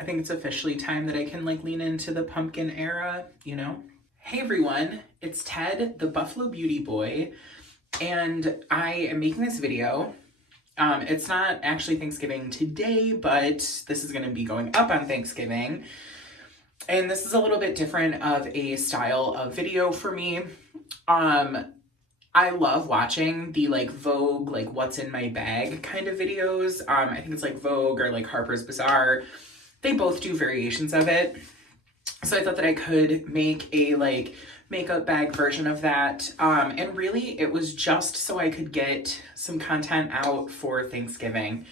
I think it's officially time that I can like lean into the pumpkin era, you know? Hey everyone, it's Ted, the Buffalo Beauty Boy, and I am making this video. It's not actually Thanksgiving today, but this is gonna be going up on Thanksgiving. And this is a little bit different of a style of video for me. I love watching the like Vogue, like what's in my bag kind of videos. I think it's like Vogue or like Harper's Bazaar. They both do variations of it. So I thought that I could make a like makeup bag version of that. And really it was just so I could get some content out for Thanksgiving.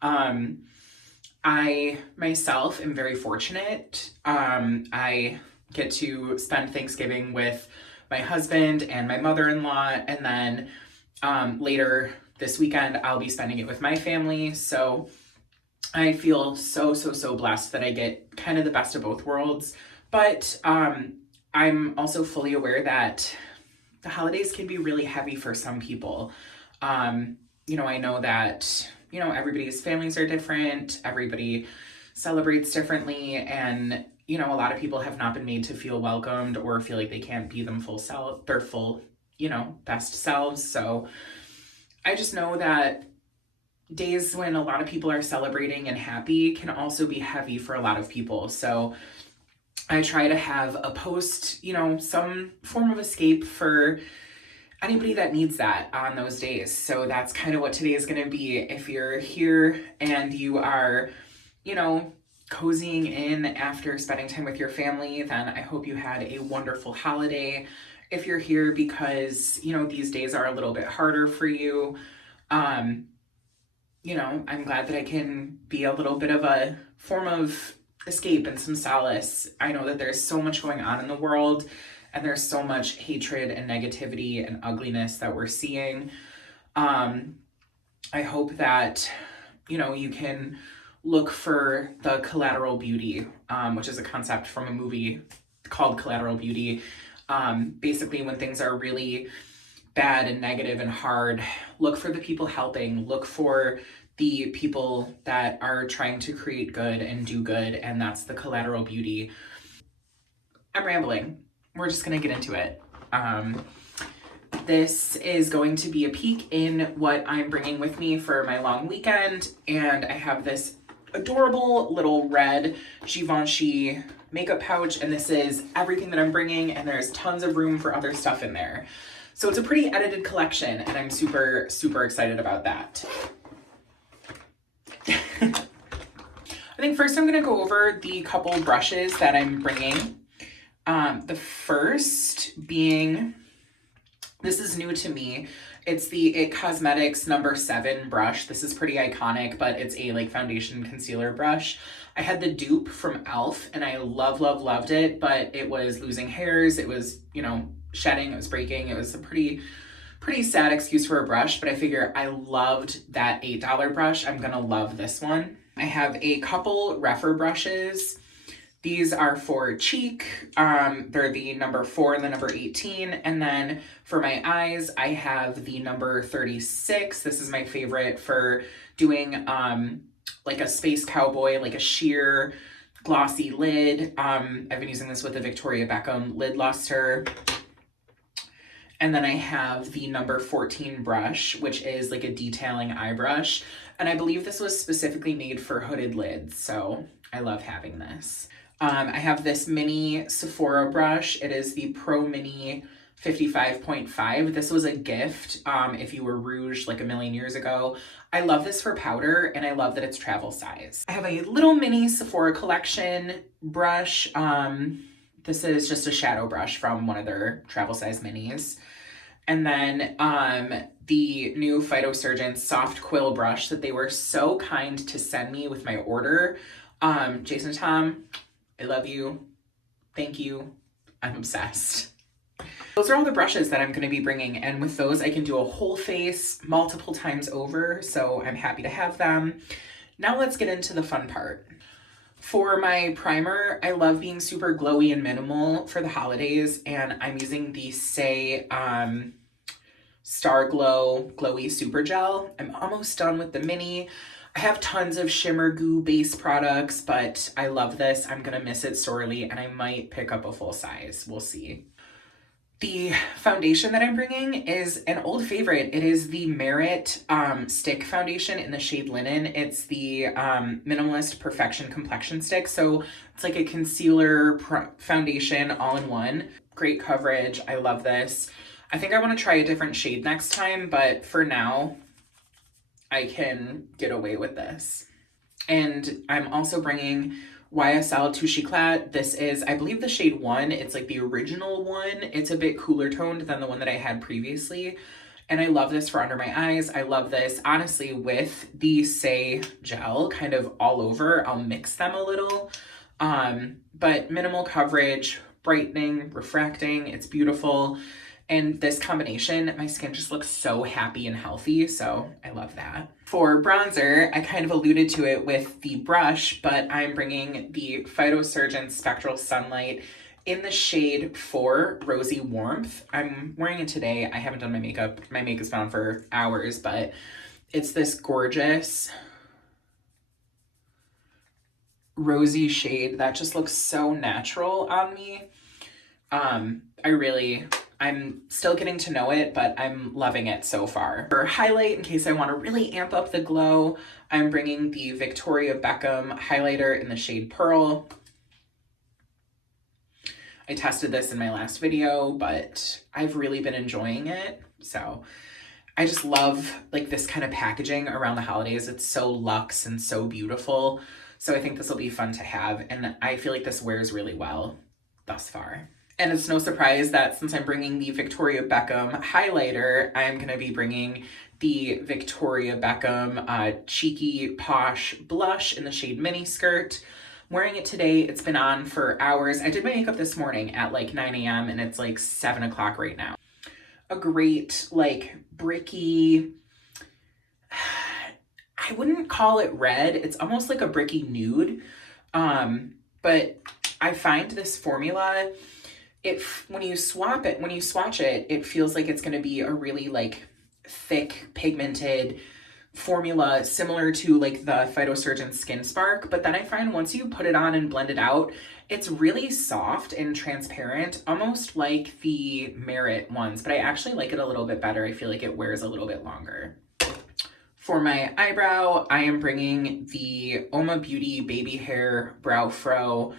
I myself am very fortunate. I get to spend Thanksgiving with my husband and my mother-in-law, and then later this weekend I'll be spending it with my family. So I feel so blessed that I get kind of the best of both worlds. But I'm also fully aware that the holidays can be really heavy for some people. You know, I know that, you know, everybody's families are different, everybody celebrates differently, and, you know, a lot of people have not been made to feel welcomed or feel like they can't be their full, you know, best selves. So I just know that days when a lot of people are celebrating and happy can also be heavy for a lot of people. So I try to have a post, you know, some form of escape for anybody that needs that on those days. So that's kind of what today is going to be. If you're here and you are, you know, cozying in after spending time with your family, then I hope you had a wonderful holiday. If you're here because, you know, these days are a little bit harder for you, you know, I'm glad that I can be a little bit of a form of escape and some solace. I know that there's so much going on in the world, and there's so much hatred and negativity and ugliness that we're seeing. I hope that, you know, you can look for the collateral beauty, which is a concept from a movie called Collateral Beauty. Basically, when things are really bad and negative and hard, look for the people helping, look for the people that are trying to create good and do good, and that's the collateral beauty. I'm rambling. We're just gonna get into it. This is going to be a peek in what I'm bringing with me for my long weekend, and I have this adorable little red Givenchy makeup pouch, and this is everything that I'm bringing, and there's tons of room for other stuff in there. So it's a pretty edited collection, and I'm super excited about that. I think first I'm gonna go over the couple brushes that I'm bringing. The first being, this is new to me. It's the IT Cosmetics number 7 brush. This is pretty iconic, but it's a like foundation concealer brush. I had the dupe from e.l.f. and I loved it, but it was losing hairs. It was, you know, shedding, it was breaking. It was a pretty sad excuse for a brush, but I figure I loved that $8 brush. I'm gonna love this one. I have a couple Refer brushes. These are for cheek. They're the number 4 and the number 18. And then for my eyes, I have the number 36. This is my favorite for doing like a space cowboy, like a sheer glossy lid. I've been using this with the Victoria Beckham lid luster. And then I have the number 14 brush, which is like a detailing eye brush. And I believe this was specifically made for hooded lids, so I love having this. I have this mini Sephora brush. It is the Pro Mini 55.5. This was a gift if you were Rouge like a million years ago. I love this for powder, and I love that it's travel size. I have a little mini Sephora collection brush. This is just a shadow brush from one of their travel size minis. And then the new Phytosurgeon soft quill brush that they were so kind to send me with my order. Jason Tom, I love you. Thank you. I'm obsessed. Those are all the brushes that I'm going to be bringing, and with those I can do a whole face multiple times over, so I'm happy to have them. Now let's get into the fun part. For my primer, I love being super glowy and minimal for the holidays, and I'm using the Say Star Glow Glowy Super Gel. I'm almost done with the mini. I have tons of shimmer goo base products, but I love this. I'm gonna miss it sorely, and I might pick up a full size. We'll see. The foundation that I'm bringing is an old favorite. It is the Merit Stick Foundation in the shade Linen. It's the Minimalist Perfection Complexion Stick. So it's like a concealer foundation all in one. Great coverage. I love this. I think I want to try a different shade next time, but for now, I can get away with this. And I'm also bringing YSL Touche Eclat. This is, I believe, the shade 1. It's like the original one. It's a bit cooler toned than the one that I had previously. And I love this for under my eyes. I love this, honestly, with the Say gel kind of all over. I'll mix them a little. But minimal coverage, brightening, refracting. It's beautiful. And this combination, my skin just looks so happy and healthy, so I love that. For bronzer, I kind of alluded to it with the brush, but I'm bringing the Phytosurgeon Spectral Sunlight in the shade 4 Rosy Warmth. I'm wearing it today. I haven't done my makeup. My makeup's been on for hours, but it's this gorgeous rosy shade that just looks so natural on me. I'm still getting to know it, but I'm loving it so far. For highlight, in case I want to really amp up the glow, I'm bringing the Victoria Beckham highlighter in the shade Pearl. I tested this in my last video, but I've really been enjoying it. So I just love like this kind of packaging around the holidays. It's so luxe and so beautiful. So I think this will be fun to have. And I feel like this wears really well thus far. And it's no surprise that since I'm bringing the Victoria Beckham highlighter, I'm going to be bringing the Victoria Beckham Cheeky Posh blush in the shade Mini Skirt. I'm wearing it today. It's been on for hours. I did my makeup this morning at like 9 a.m. and it's like 7 o'clock right now. A great like bricky, I wouldn't call it red. It's almost like a bricky nude. But I find this formula, when you swatch it, it feels like it's going to be a really like thick pigmented formula similar to like the Phytosurgeon Skin Spark. But then I find once you put it on and blend it out, it's really soft and transparent, almost like the Merit ones, but I actually like it a little bit better. I feel like it wears a little bit longer. For my eyebrow, I am bringing the Oma Beauty Baby Hair Brow Fro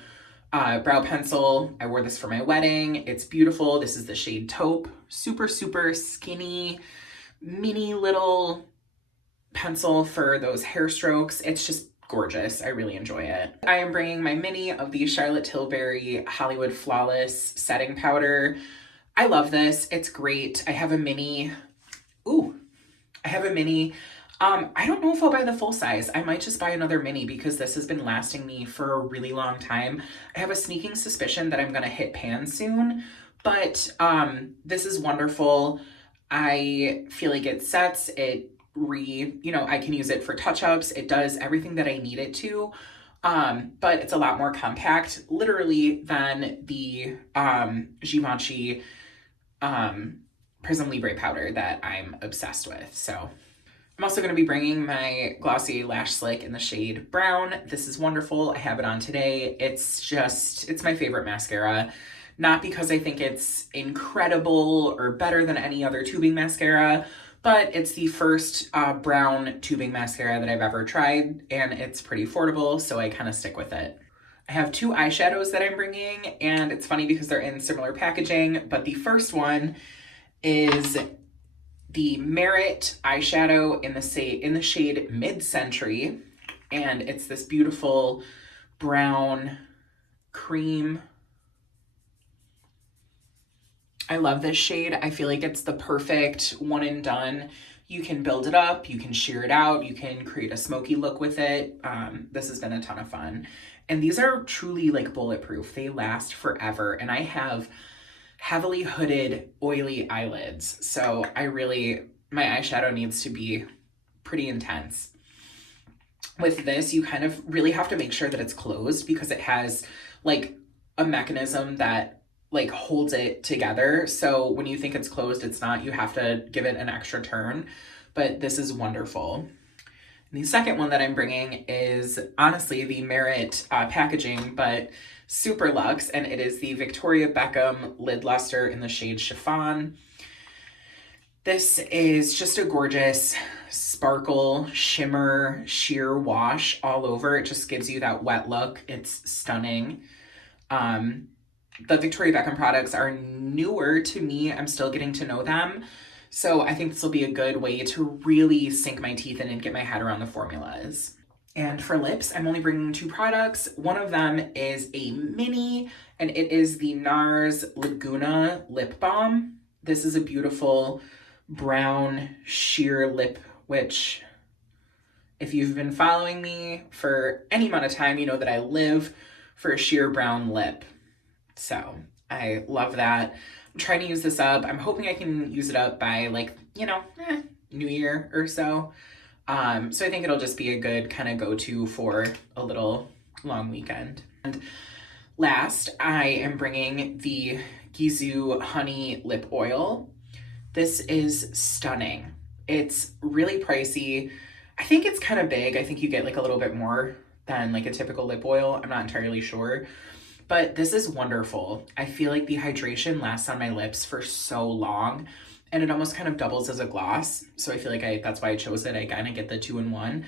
brow pencil. I wore this for my wedding. It's beautiful. This is the shade Taupe. Super, super skinny, mini little pencil for those hair strokes. It's just gorgeous. I really enjoy it. I am bringing my mini of the Charlotte Tilbury Hollywood Flawless setting powder. I love this. It's great. I have a mini. I don't know if I'll buy the full size. I might just buy another mini because this has been lasting me for a really long time. I have a sneaking suspicion that I'm gonna hit pan soon, but this is wonderful. I feel like it sets, I can use it for touch-ups. It does everything that I need it to, but it's a lot more compact, literally, than the Givenchy Prism Libre powder that I'm obsessed with, so. I'm also going to be bringing my Glossier Lash Slick in the shade Brown. This is wonderful. I have it on today. It's my favorite mascara. Not because I think it's incredible or better than any other tubing mascara, but it's the first brown tubing mascara that I've ever tried, and it's pretty affordable, so I kind of stick with it. I have 2 eyeshadows that I'm bringing, and it's funny because they're in similar packaging, but the first one is the Merit eyeshadow in the shade Mid-Century, and it's this beautiful brown cream. I love this shade. I feel like it's the perfect one and done. You can build it up, you can sheer it out, you can create a smoky look with it. This has been a ton of fun. And these are truly like bulletproof. They last forever, and I have heavily hooded, oily eyelids. So my eyeshadow needs to be pretty intense. With this, you kind of really have to make sure that it's closed because it has like a mechanism that like holds it together. So when you think it's closed, it's not. You have to give it an extra turn, but this is wonderful. And the second one that I'm bringing is honestly the Merit packaging, but super luxe, and it is the Victoria Beckham Lid Luster in the shade Chiffon. This is just a gorgeous sparkle, shimmer, sheer wash all over. It just gives you that wet look. It's stunning. The Victoria Beckham products are newer to me. I'm still getting to know them. So I think this will be a good way to really sink my teeth in and get my head around the formulas. And for lips, I'm only bringing 2 products. One of them is a mini, and it is the NARS Laguna Lip Balm. This is a beautiful brown sheer lip, which if you've been following me for any amount of time, you know that I live for a sheer brown lip. So I love that. I'm trying to use this up. I'm hoping I can use it up by like, New Year or so. So I think it'll just be a good kind of go-to for a little long weekend. And last, I am bringing the Gisou Honey Lip Oil. This is stunning. It's really pricey. I think it's kind of big. I think you get like a little bit more than like a typical lip oil. I'm not entirely sure. But this is wonderful. I feel like the hydration lasts on my lips for so long, and it almost kind of doubles as a gloss. So I feel like that's why I chose it. I kind of get the 2-in-1.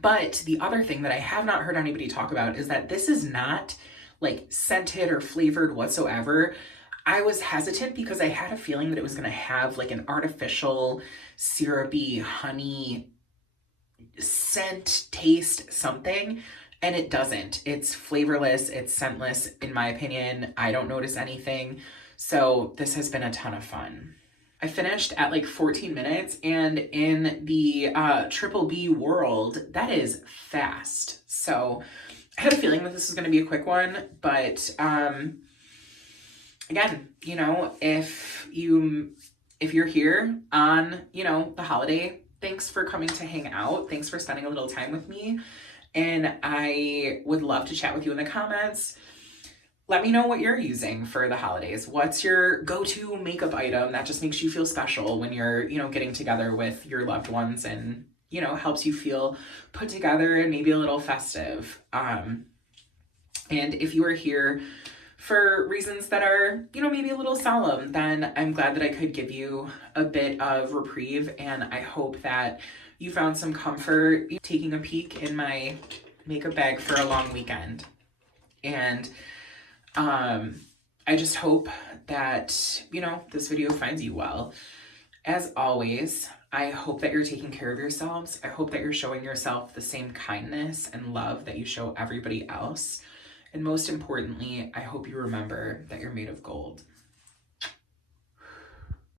But the other thing that I have not heard anybody talk about is that this is not like scented or flavored whatsoever. I was hesitant because I had a feeling that it was going to have like an artificial syrupy honey scent, taste, something. And it doesn't. It's flavorless, it's scentless, in my opinion. I don't notice anything. So this has been a ton of fun. I finished at like 14 minutes, and in the Triple B world, that is fast. So I had a feeling that this was going to be a quick one, but again, if you're here on, the holiday, thanks for coming to hang out. Thanks for spending a little time with me. And I would love to chat with you in the comments. Let me know what you're using for the holidays. What's your go-to makeup item that just makes you feel special when you're, getting together with your loved ones and, helps you feel put together and maybe a little festive. And if you are here for reasons that are, maybe a little solemn, then I'm glad that I could give you a bit of reprieve, and I hope that you found some comfort taking a peek in my makeup bag for a long weekend. And I just hope that, this video finds you well. As always, I hope that you're taking care of yourselves. I hope that you're showing yourself the same kindness and love that you show everybody else. And most importantly, I hope you remember that you're made of gold.